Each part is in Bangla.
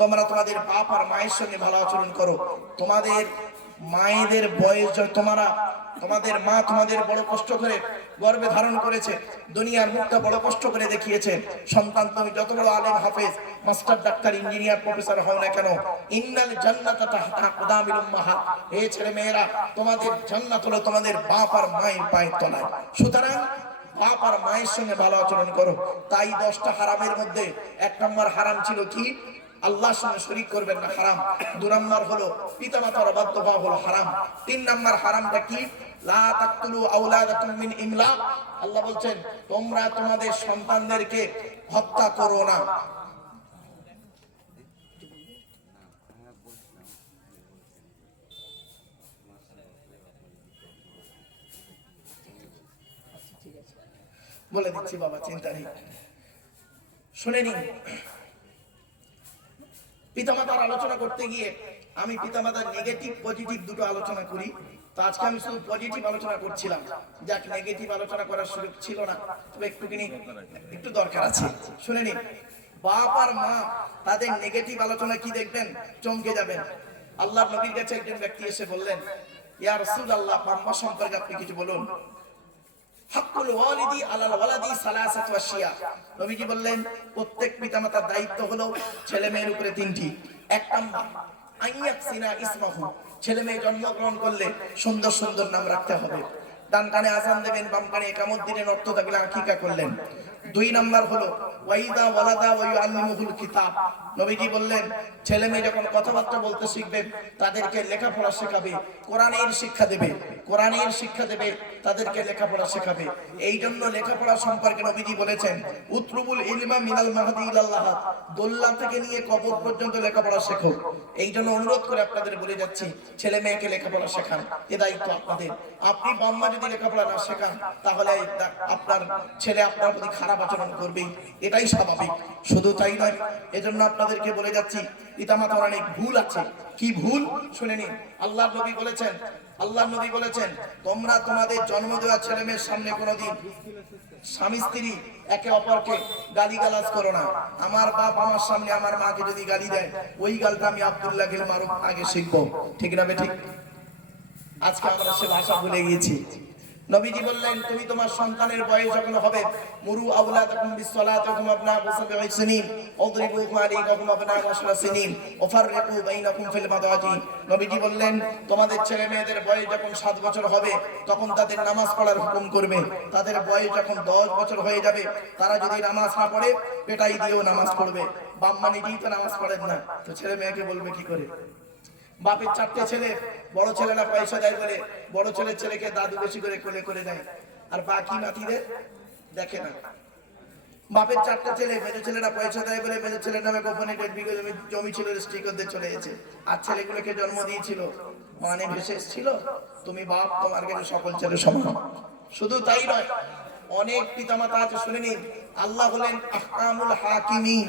তোমরা তোমাদের বাপ আর মায়ের সঙ্গে ভালো আচরণ করো। তোমাদের মায়েদের বয়স, তোমাদের মা তোমাদের বড় কষ্ট করে গর্ভে ধারণ করেছে, দুনিয়ার মুখটা বড় কষ্ট করে দেখিয়েছে। সন্তান তুমি যত বড় আলেম, হাফেজ, মাস্টার, ডাক্তার, ইঞ্জিনিয়ার, প্রফেসর হও না কেন, ইন্নাল জান্নাতা তাহতা আকদামিল উম্মাহাত, এই ছেলে মেয়েরা তোমাদের জান্নাত হলো তোমাদের বাপ আর মায়ের পায়ের তলায়। সুতরাং বাপ আর মায়ের সঙ্গে ভালো আচরণ করো। তাই 10টা হারামের মধ্যে 1 নম্বর হারাম ছিল কি? আল্লাহর সঙ্গে শরীক করবেন না, হারাম। 2 নম্বর হলো পিতামাতার অবাধ্য হওয়া হলো হারাম। 3 নম্বর হারামটা কি? লা তাকতুলু আওলাদাকুম মিন ইমলাক। আল্লাহ বলছেন তোমরা তোমাদের সন্তানদেরকে হত্যা করো না। বলে দিচ্ছি বাবা, চিন্তা নেই, শুনে নিন। পিতামাতার আলোচনা করতে গিয়ে আমি পিতামাতার নেগেটিভ পজিটিভ দুটো আলোচনা করি। তো আজকে আমি শুধু পজিটিভ আলোচনা করছিলাম, যাক নেগেটিভ আলোচনা করার সুযোগ ছিল না, তবে একটু দরকার আছে। শুনে নিন, বাপ আর মা তাদের নেগেটিভ আলোচনা কি দেখবেন, চমকে যাবেন। আল্লাহর নবীর কাছে একজন ব্যক্তি এসে বললেন, ইয়া রাসূলুল্লাহ, আম্মা সম্পর্কে আপনি কিছু বলুন। হাক্কুল ওয়ালিদি আলাল ওয়ালাদি সালাসাতু আশিয়া। নবীজি বললেন প্রত্যেক পিতামাতার দায়িত্ব হলো ছেলে মেয়ের উপরে 3টি। 1 নাম্বার আইয়াকসিনা ইসমাহু, ছেলে মেয়ে জন্মগ্রহণ করলে সুন্দর সুন্দর নাম রাখতে হবে। ডান কানে আযান দেবেন, বাম কানে ইকামত দিলেন, অর্থ থাকলে আকিকা করলেন। 2 নাম্বার হলো ওয়াইদা ওয়ালাদা ওয়া ইউআল্লিমুহুল কিতাব। নবীজি বললেন ছেলে মেয়ে যখন কথাবার্তা বলতে শিখবে তাদেরকে লেখাপড়া শেখাবে, কোরআনের শিক্ষা দেবে, কোরআনের শিক্ষা দেবে, তাদেরকে লেখাপড়া শেখাবে। এই জন্য লেখাপড়া সম্পর্কে নবীজি বলেছেন উতলুবুল ইলমা মিনাল মাহদি ইলাল লাহাদ, দোল্লা থেকে নিয়ে কবর পর্যন্ত লেখাপড়া শেখো। এই জন্য অনুরোধ করে আপনাদের বলে যাচ্ছি, ছেলে মেয়েকে লেখাপড়া শেখান, এ দায়িত্ব আপনাদের। আপনি বাম্মা যদি লেখাপড়া না শেখান তাহলে আপনার ছেলে আপনার প্রতি খারাপ আচরণ করবে, এটাই স্বাভাবিক। শুধু তাই নয়, এজন্য আপনাদেরকে বলে যাচ্ছি পিতামাতার অনেক ভুল আছে। কি ভুল শুনে নিন। আল্লাহর নবী বলেছেন তোমরা তোমাদের জন্ম দেওয়া ছেলে মেয়ের সামনে কোনোদিন স্বামী স্ত্রী একে অপরকে গালিগালাজ করো না। আমার বাপ আমার সামনে আমার মাকে যদি গালি দেয়, ওই গালটা আমি আব্দুল্লাহ গিল মারুফ আগে শিখবো, ঠিক না বেঠিক? আজকে আমরা সে ভাষা ভুলে গিয়েছি। নবীজি বললেন তুমি তোমার সন্তানের বয়স যখন হবে, মুরু আওলাদাকুম বিসসালাতি ওয়া হুম আবনাউ সাবঈ সিনিন ওয়াদরিবুহুম আলাইকুম আবনাউ 10 সিনিন ওয়াফাররিকু বাইনাকুম ফিল মাদাজি। নবীজি বললেন তোমাদের ছেলে মেয়েদের বয়স যখন 7 বছর হবে তখন তাদের নামাজ পড়ার হুকুম করবে। তাদের বয়স যখন 10 বছর হয়ে যাবে তারা যদি নামাজ না পড়ে পেটাই দিয়েও নামাজ পড়বে। বাম্মা নিজেই তো নামাজ পড়েন না, তো ছেলে মেয়েকে বলবে কি করে? বাপের 4টে ছেলে, বড় ছেলেরা পয়সা দেয় বলে বড় ছেলেকে দাদু বেশি করে কোলে করে দেয়, আর বাকি নাতিদের দেখে না। বাপের 4টে ছেলে, মেজো ছেলেরা পয়সা দেয় বলে মেজো ছেলের নামে গোপনে 1.5 বিঘা জমি ছিল, স্টিকারদের চলে গেছে। আর ছেলেগুলোকে জন্ম দিয়েছিল মানে ভেসে এসেছিল। তুমি বাপ, তোমার কাছে সকল ছেলে সমান। শুধু তাই নয়, অনেক পিতামাতা আছে, শুনে নিন। আল্লাহ হলেন আহকামুল হাকিমিন,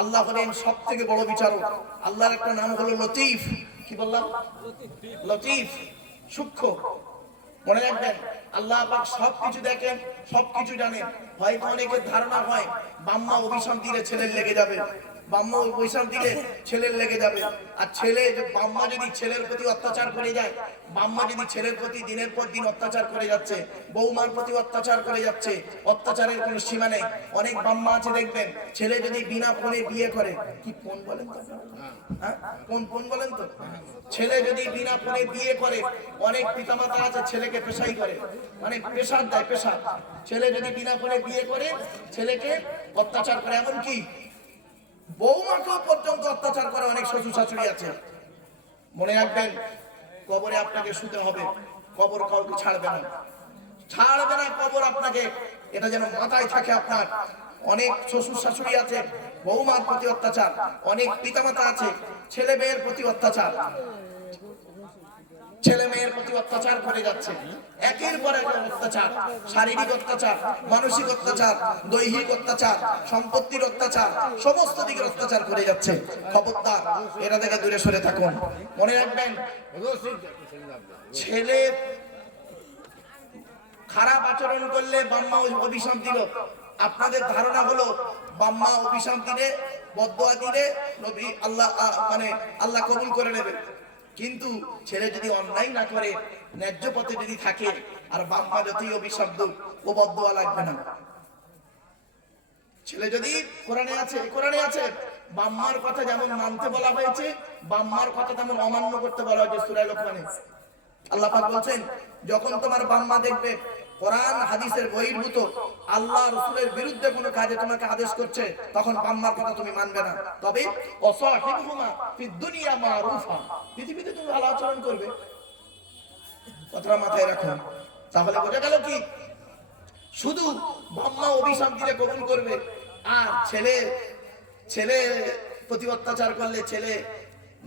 আল্লাহ হলেন সব থেকে বড় বিচারক। আল্লাহর একটা নাম হলো লতিফ। কি বললাম? লতিফ, সূক্ষ্ম। মনে রাখবেন আল্লাহ পাক সবকিছু দেখেন, সবকিছু জানেন। হয়তো অনেকের ধারণা হয় বাম্মা অভিশাপ দিলে ছেলের লেগে যাবে, বাম্মা অভিশাপ দিলে ছেলের লেগে যাবে। আর বাম্মা যদি ছেলের প্রতি অত্যাচার করে যায়, বাম্মা যদি ছেলের প্রতি দিনের পর দিন অত্যাচার করে যাচ্ছে, বৌমার প্রতি অত্যাচার করে যাচ্ছে, অত্যাচারের কোনো সীমা নেই। অনেক বাম্মা আছে দেখবেন ছেলে যদি বিনা ফোনে বিয়ে করে, কি ফোন বলেন তো, হ্যাঁ কোন ফোন বলেন তো, ছেলে যদি বিনা ফোনে বিয়ে করে, অনেক পিতামাতা আছে ছেলেকে পেশাই করে, মানে পেশার দেয়, পেশা। ছেলে যদি বিনা ফোনে বিয়ে করে ছেলেকে অত্যাচার করে, এমনকি বৌমাকেও পর্যন্ত অত্যাচার করে অনেক শ্বশুর শাশুড়ি আছে। মনে রাখবেন কবরে আপনাকে শুতে হবে, কবর কাউকে ছাড়বে না, ছাড়বে না কবর আপনাকে, এটা যেন মাথায় থাকে আপনার। অনেক শ্বশুর শাশুড়ি আছে বৌমার প্রতি অত্যাচার, অনেক পিতামাতা আছে ছেলে মেয়ের প্রতি অত্যাচার, ছেলে মেয়ের প্রতি অত্যাচার করে যাচ্ছে। একের পর এক অত্যাচার, শারীরিক অত্যাচার, মানসিক অত্যাচার, দৈহিক অত্যাচার, সম্পত্তির অত্যাচার, সমস্ত দিকের অত্যাচার করে যাচ্ছে। খবরদার, এটা থেকে দূরে সরে থাকুন। মনে রাখবেন ছেলে খারাপ আচরণ করলে বাম্মা অভিশাপ দিল। আপনাদের ধারণা হলো বাম্মা অভিশাপ দিলে বদদোয়া দিলে নবী আল্লাহ মানে আল্লাহ কবুল করে নেবে। কিন্তু ছেলে যদি অন্যায় না করে, ন্যায্য পথে যদি থাকে, আর বাপ মা যতই অভিশাপ দিক, ও বদদোয়া লাগবে না। ছেলে যদি কোরআনে আছে বাম্মার কথা যেমন মানতে বলা হয়েছে, বাম্মার কথা তেমন অমান্য করতে বলা হয়েছে সূরা লোকমানে। আল্লাহ পাক বলছেন, যখন তোমার বাম্মা দেখবে কোরআন হাদিসের বহির্ভূত আল্লাহ রাসূলের বিরুদ্ধে কোনো কাজে তোমাকে আদেশ করছে, তখন বাম্মার কথা তুমি মানবে না। তবে ওয়াসাহিবহুমা ফিদ দুনিয়া মারুফা, পৃথিবীতে তুমি ভালো আচরণ করবে। কথাটা মাথায় রাখো। তাহলে বোঝা গেল কি, শুধু বাম্মা অভিশাপ দিলে কবুল করবে, আর ছেলে প্রতি অত্যাচার করলে, ছেলে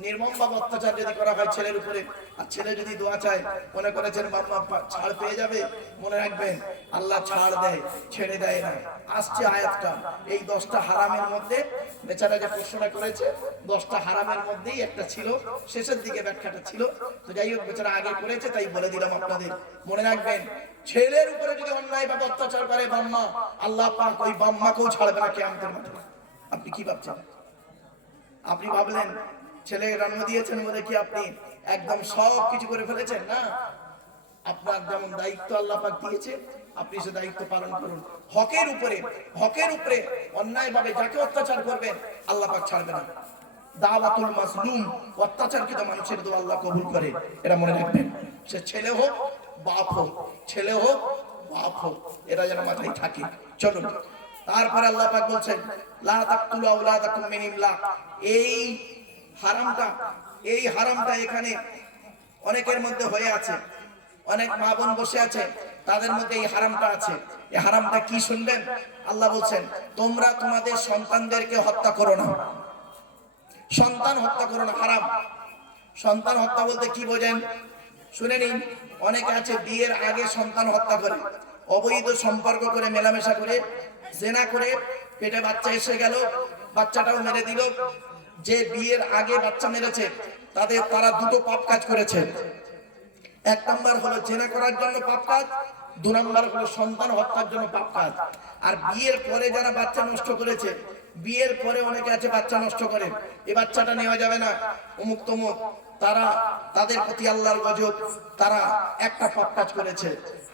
নির্মমভাবে অত্যাচার যদি করা হয় ছেলের উপরে, আর ছেলে যদি দোয়া চায়, মনে করেছেন বাম্মা ছাড় পেয়ে যাবে, মনে রাখবেন আল্লাহ ছাড় দেয়, ছেড়ে দেয় না। আসছে আয়াতটা, এই 10টা হারামের মধ্যে বেচারা যে প্রশ্নটা করেছে, 10টা হারামের মধ্যেই একটা ছিল, শেষের দিকে ব্যাখ্যাটা ছিল। তো যাই হোক, বেচারা আগে করেছে তাই বলে দিলাম আপনাদের। মনে রাখবেন, ছেলের উপরে যদি অন্যায় ভাবে অত্যাচার করে বাম্মা, আল্লাহ পাক ওই বাম্মাকেও ছাড়বে না কিয়ামতের মাঠে। আপনি কি ভাবছেন? আপনি ভাবলেন ছেলে জন্ম দিয়েছেন বলে কি আপনি একদম সব কিছু করে ফেলেছেন? না, আপনার যেমন দায়িত্ব আল্লাহ পাক দিয়েছে, আপনি সে দায়িত্ব পালন করুন। হকের উপরে অন্যায় ভাবে যাকে অত্যাচার করবেন, আল্লাহ পাক ছাড়বে না। দাওয়াতুল মাজলুম, অত্যাচারকৃত মানুষের দোয়া আল্লাহ কবুল করে, এটা মনে রাখবেন। সে ছেলে হোক বাপ হোক, ছেলে হোক বাপ হোক, এটা যেন মাথায় থাকে। চলুন, তারপরে আল্লাহ পাক বলছেন, লা তাকতুলু আওলাদাকুম মিন ইমলাক। এই হারামটা এখানে অনেকের মধ্যে হয়ে আছে, অনেক মা বোন বসে আছে, তাদের মধ্যে এই হারামটা আছে। এই হারামটা কি শুনবেন? আল্লাহ বলছেন, তোমরা তোমাদের সন্তানদেরকে হত্যা করো না। সন্তান হত্যা করো না, হারাম। সন্তান হত্যা বলতে কি বোঝেন শুনে নিন। অনেকে আছে বিয়ের আগে সন্তান হত্যা করে, অবৈধ সম্পর্ক করে, মেলামেশা করে, জেনা করে, পেটে বাচ্চা এসে গেল, বাচ্চাটাও মেরে দিল। যে বিয়ের আগে বাচ্চা মেরেছে তারা দুটো পাপ কাজ করেছে। 1 নাম্বার হলো জেনা করার জন্য পাপ কাজ, 2 নাম্বার হলো সন্তান হত্যার জন্য পাপ কাজ। আর বিয়ের পরে যারা বাচ্চা নষ্ট করেছে, বিয়ের পরে অনেকে আছে বাচ্চা নষ্ট করে, এই বাচ্চাটা নেওয়া যাবে না, অমুক তমুক, তাদের প্রতি আল্লাহর গজব, তারা একটা পাপ কাজ করেছে।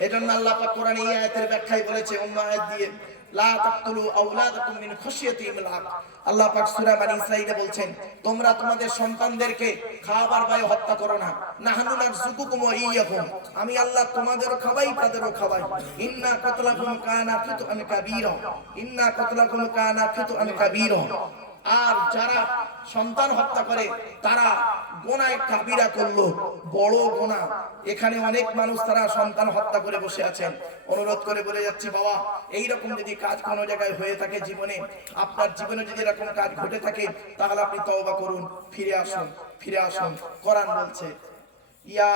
এজন্য আল্লাহ পাক কোরআনে এই আয়াতের ব্যাখ্যায় বলেছে অন্য আয়াত দিয়ে, লা তাকতুলু আওলাদাকুম মিন খাশিয়াতি ইমলাক। আল্লাহ পাক সূরা বনী ইসরাঈলে বলছেন, তোমরা তোমাদের সন্তানদেরকে খাবার ভয়ে হত্যা করো না। নাহনু নারযুকুকুম ওয়া ইয়্যাকুম, আমি আল্লাহ তোমাদেরও খাওয়াই তাদেরও খাওয়াই। ইন্না কাতলাকুম কানা খিতুআন কাবীরা, ইন্না কাতলাকুম কানা খিতুআন কাবীরা। আর যারা সন্তান হত্যা করে তারা গুনাহ কাবীরা করলো, বড় গুনাহ। এখানে অনেক মানুষ তারা সন্তান হত্যা করে বসে আছেন। অনুরোধ করে বলে যাচ্ছি, বাবা, এই রকম যদি কাজ কোনো জায়গায় হয়ে থাকে জীবনে, আপনার জীবনে যদি এরকম কাজ ঘটে থাকে, তাহলে আপনি তওবা করুন, ফিরে আসুন। কোরআন বলছে, ইয়া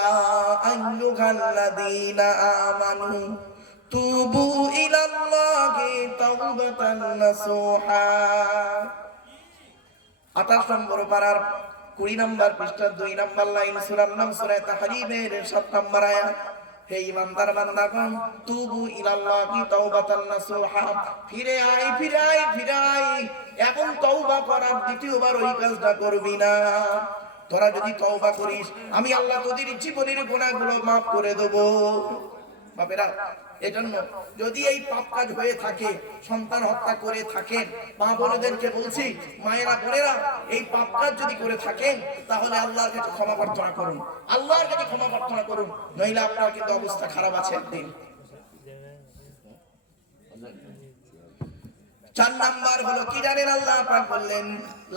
আইয়ুহাল্লাযীনা আমানু তুবু ইলাল্লাহি তাওবাতান নাসুহা। 28 নম্বর পারার 20 নম্বর পৃষ্ঠা 2 নম্বর লাইন, সূরার নাম সূরা তাহরিমের 7 নম্বর আয়াত। হে ঈমানদার বান্দাগণ, তুবু ইলাল্লাহি তাওবাতান নাসুহা, ফিরে আয়। এখন তওবা করার দ্বিতীয়বার ওই কাজটা করবি না। তোরা যদি তওবা করিস, আমি আল্লাহ তোদের জীবনের গুনাহগুলো maaf করে দেব। বাপেরা, এজন্য যদি এই পাপ কাজ হয়ে থাকে, সন্তান হত্যা করে থাকেন, মা বোনদেরকে বলছি, মায়েরা বোনেরা, এই পাপ কাজ যদি করে থাকেন, তাহলে আল্লাহর কাছে ক্ষমা প্রার্থনা করুন, নইলে আপনার কিন্তু অবস্থা খারাপ আছে একদিন। 4 নাম্বার হলো কি জানেন? আল্লাহ পাক বললেন,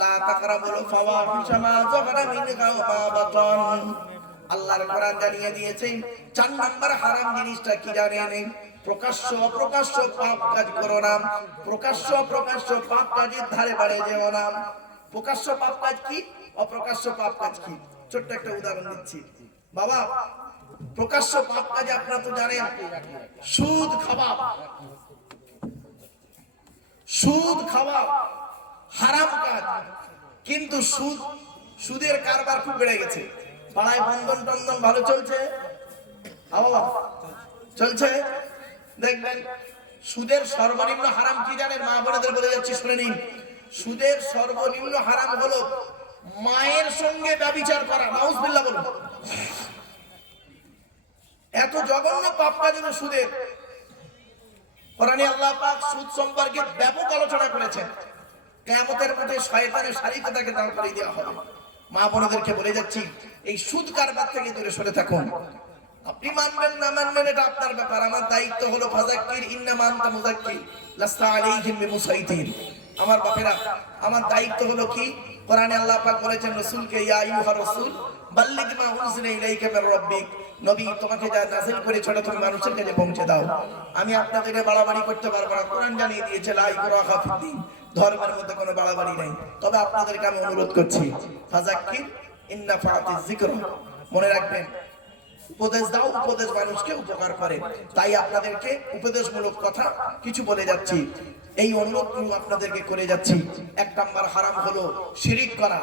লা তাকরাবুল ফাওয়াহিশা মা যাহারা মিনহা ওয়া মা বাতান। আল্লাহর কোরআন জানিয়ে দিয়েছে 4 নাম্বার হারাম জিনিসটা কি জানেন? প্রকাশ্য অপ্রকাশ্য পাপ কাজ করো না। প্রকাশ্য অপ্রকাশ্য পাপ কাজের ধারে বাড়ে যেও না। প্রকাশ্য পাপ কাজ কি, অপ্রকাশ্য পাপ কাজ কি? ছোট্ট একটা উদাহরণ দিচ্ছি। বাবা, প্রকাশ্য পাপ কাজ আপনারা তো জানেন, সুদ খাওয়া হারাম কাজ। কিন্তু সুদের কারবার খুব বেড়ে গেছে। পাড়ায় বন্ধন টন্ধন ভালো চলছে, চলছে। দেখবেন সুদের সর্বনিম্ন হারাম কি জানেন? মা বোনেদের বলে যাচ্ছি, শুনে নিন। সুদের সর্বনিম্ন হারাম হলো মায়ের সঙ্গে ব্যভিচার করা। নাউজুবিল্লাহ বলুন। এত জঘন্য পাপ কাজ হলো সুদের। কোরআনে আল্লাহ পাক সুদ সম্পর্কে ব্যাপক আলোচনা করেছেন। কিয়ামতের মাঠে শয়তানের সারিতে তাকে দাঁড় করিয়ে দেওয়া হবে। মা বোনদেরকে বলে যাচ্ছি, এই সুদ কারবার থেকে দূরে সরে থাকুন। আপনি মানবেন না মানবেন এটা আপনার ব্যাপার। আমার দায়িত্ব হলো ফাযাক্কির ইন্নামা আনতা মুযাক্কির লাস্তা আলাইহিম বিমুসাইতির। আমার বাপেরা, আমার দায়িত্ব হলো কি? কোরআনে আল্লাহ পাক বলেছেন রাসূলকে, ইয়া আইয়ুহা রাসূল বাল্লিগ মা উনজিলা ইলাইকা মির রাব্বিক, নবী তোমাকে যা নাযিল করেছে সেটা তুমি মানুষের কাছে পৌঁছে দাও। আমি আপনাদেরকে বাড়াবাড়ি করতে পারবো না। কোরআন জানিয়ে দিয়েছে লা ইকরাহা ফিদ্দীন, ধর্মের মধ্যে কোনো বাড়াবাড়ি নাই। তবে আপনাদেরকে আমি অনুরোধ করছি, ফাযাক্কির ইন নাফাতিয যিকর, মনে রাখবেন উপদেশ দাও, উপদেশ মানুষকে উপকার করে। তাই আপনাদেরকে উপদেশমূলক কথা কিছু বলে যাচ্ছি, এই অনুরোধ আপনাদেরকে করে যাচ্ছি। 1 নাম্বার হারাম হলো শিরিক করা।